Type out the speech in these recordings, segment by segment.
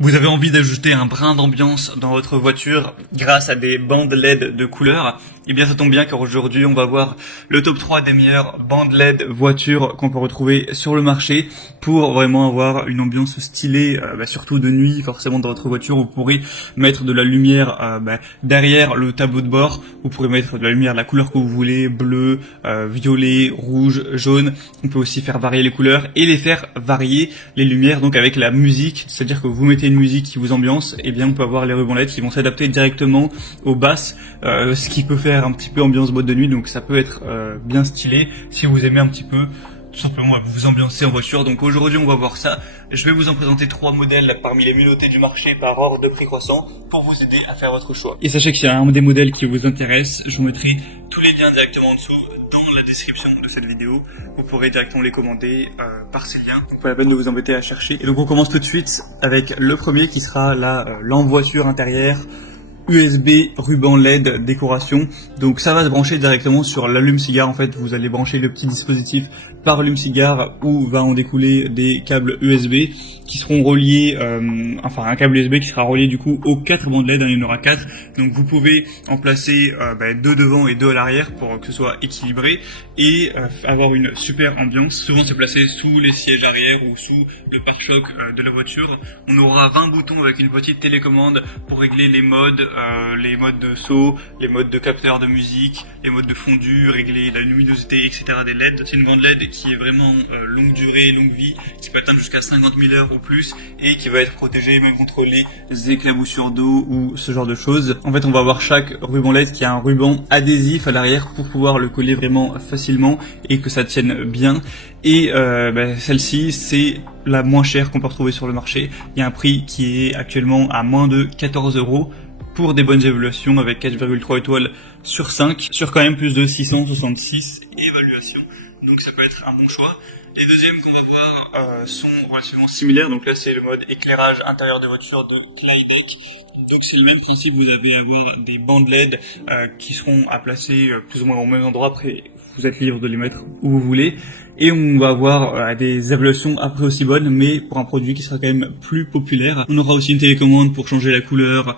Vous avez envie d'ajouter un brin d'ambiance dans votre voiture grâce à des bandes LED de couleur? Eh bien ça tombe bien car aujourd'hui on va voir le top 3 des meilleures bandes LED voitures qu'on peut retrouver sur le marché pour vraiment avoir une ambiance stylée, surtout de nuit. Forcément dans votre voiture vous pourrez mettre de la lumière derrière le tableau de bord, vous pourrez mettre de la lumière de la couleur que vous voulez, bleu, violet, rouge, jaune. On peut aussi faire varier les couleurs et les faire varier les lumières donc avec la musique, c'est-à-dire que vous mettez une musique qui vous ambiance, et bien on peut avoir les rubans LED qui vont s'adapter directement aux basses, ce qui peut faire un petit peu ambiance boîte de nuit, donc ça peut être bien stylé si vous aimez un petit peu tout simplement vous ambiancer en voiture. Donc aujourd'hui on va voir ça. Je vais vous en présenter 3 modèles parmi les mieux notés du marché par ordre de prix croissant pour vous aider à faire votre choix. Et sachez que s'il y a un des modèles qui vous intéresse, je vous mettrai tous les liens directement en dessous dans la description de cette vidéo. Vous pourrez directement les commander par ces liens. Donc pas la peine de vous embêter à chercher. Et donc on commence tout de suite avec le premier qui sera la lampe voiture intérieure USB ruban LED décoration. Donc ça va se brancher directement sur l'allume-cigare. En fait, vous allez brancher le petit dispositif par allume-cigare où va en découler des câbles USB qui seront reliés, un câble USB qui sera relié du coup aux 4 bandes LED, il y en aura 4. Donc vous pouvez en placer 2 devant et 2 à l'arrière pour que ce soit équilibré et avoir une super ambiance. Souvent c'est placé sous les sièges arrière ou sous le pare-choc de la voiture. On aura 20 boutons avec une petite télécommande pour régler les modes de saut, les modes de capteur de musique, les modes de fondu, régler la luminosité, etc. des LED. C'est une bande LED qui est vraiment longue durée, longue vie, qui peut atteindre jusqu'à 50 000 heures ou plus et qui va être protégée même contre les éclaboussures d'eau ou ce genre de choses. En fait, on va avoir chaque ruban LED qui a un ruban adhésif à l'arrière pour pouvoir le coller vraiment facilement et que ça tienne bien. Et celle-ci, c'est la moins chère qu'on peut retrouver sur le marché. Il y a un prix qui est actuellement à moins de 14 € pour des bonnes évaluations avec 4,3 étoiles sur 5, sur quand même plus de 666 évaluations. Donc ça peut être un bon choix. Les deuxièmes qu'on va voir sont relativement similaires. Donc là c'est le mode éclairage intérieur de voiture de Clydeck. Donc c'est le même principe, vous allez avoir des bandes LED qui seront à placer plus ou moins au même endroit. Après vous êtes libre de les mettre où vous voulez. Et on va avoir des évaluations après aussi bonnes, mais pour un produit qui sera quand même plus populaire. On aura aussi une télécommande pour changer la couleur,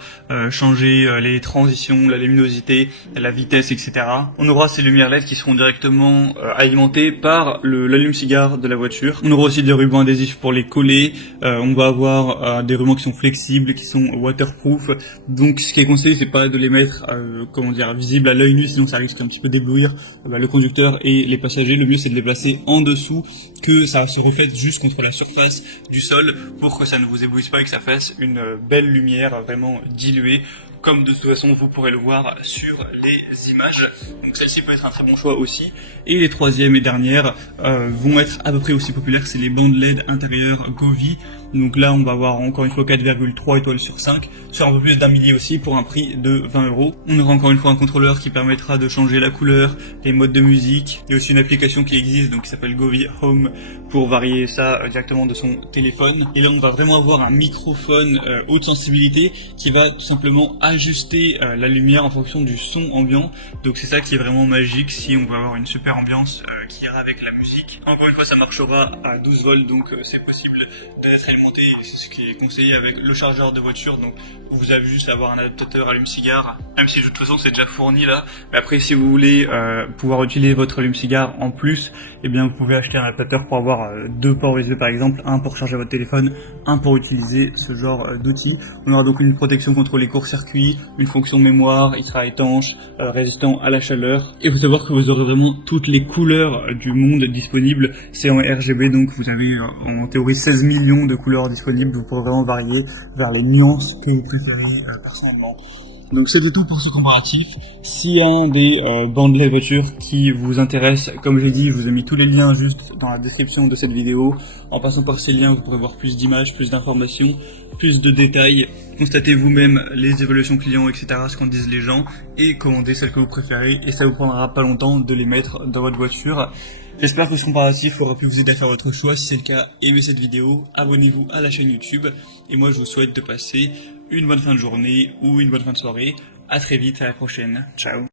changer les transitions, la luminosité, la vitesse, etc. On aura ces lumières LED qui seront directement alimentées par l'allume-cigare de la voiture. On aura aussi des rubans adhésifs pour les coller. On va avoir des rubans qui sont flexibles, qui sont waterproof. Donc ce qui est conseillé, c'est pas de les mettre visibles à l'œil nu, sinon ça risque un petit peu d'éblouir le conducteur et les passagers. Le mieux c'est de les placer en dessous, que ça se reflète juste contre la surface du sol pour que ça ne vous éblouisse pas et que ça fasse une belle lumière vraiment diluée, comme de toute façon vous pourrez le voir sur les images. Donc celle-ci peut être un très bon choix aussi. Et les troisièmes et dernières vont être à peu près aussi populaires, c'est les bandes LED intérieures Govee. Donc là on va avoir encore une fois 4,3 étoiles sur 5, sur un peu plus d'un millier aussi pour un prix de 20 €. On aura encore une fois un contrôleur qui permettra de changer la couleur, les modes de musique. Il y a aussi une application qui existe donc qui s'appelle Govee Home pour varier ça directement de son téléphone. Et là on va vraiment avoir un microphone haute sensibilité qui va tout simplement ajuster la lumière en fonction du son ambiant. Donc c'est ça qui est vraiment magique si on veut avoir une super ambiance qui ira avec la musique. Encore une fois ça marchera à 12 volts donc c'est possible d'être alimenté, c'est ce qui est conseillé avec le chargeur de voiture. Donc vous avez juste à avoir un adaptateur allume-cigare, même si de toute façon c'est déjà fourni là. Mais après si vous voulez pouvoir utiliser votre allume-cigare en plus, et bien vous pouvez acheter un adaptateur pour avoir 2 ports USB par exemple, un pour charger votre téléphone, un pour utiliser ce genre d'outil. On aura donc une protection contre les courts-circuits, une fonction mémoire, il sera étanche, résistant à la chaleur. Et il faut savoir que vous aurez vraiment toutes les couleurs du monde disponibles. C'est en RGB, donc vous avez en théorie 16 millions de couleurs disponibles. Vous pourrez vraiment varier vers les nuances que vous préférez personnellement. Donc c'était tout pour ce comparatif. S'il y a un des bandes LED voitures qui vous intéresse, comme je l'ai dit, je vous ai mis tous les liens juste dans la description de cette vidéo. En passant par ces liens, vous pourrez voir plus d'images, plus d'informations, plus de détails, constatez vous-même les évaluations clients, etc., ce qu'en disent les gens, et commandez celles que vous préférez, et ça vous prendra pas longtemps de les mettre dans votre voiture. J'espère que ce comparatif aura pu vous aider à faire votre choix. Si c'est le cas, aimez cette vidéo, abonnez-vous à la chaîne YouTube, et moi je vous souhaite de passer une bonne fin de journée ou une bonne fin de soirée. À très vite, à la prochaine. Ciao.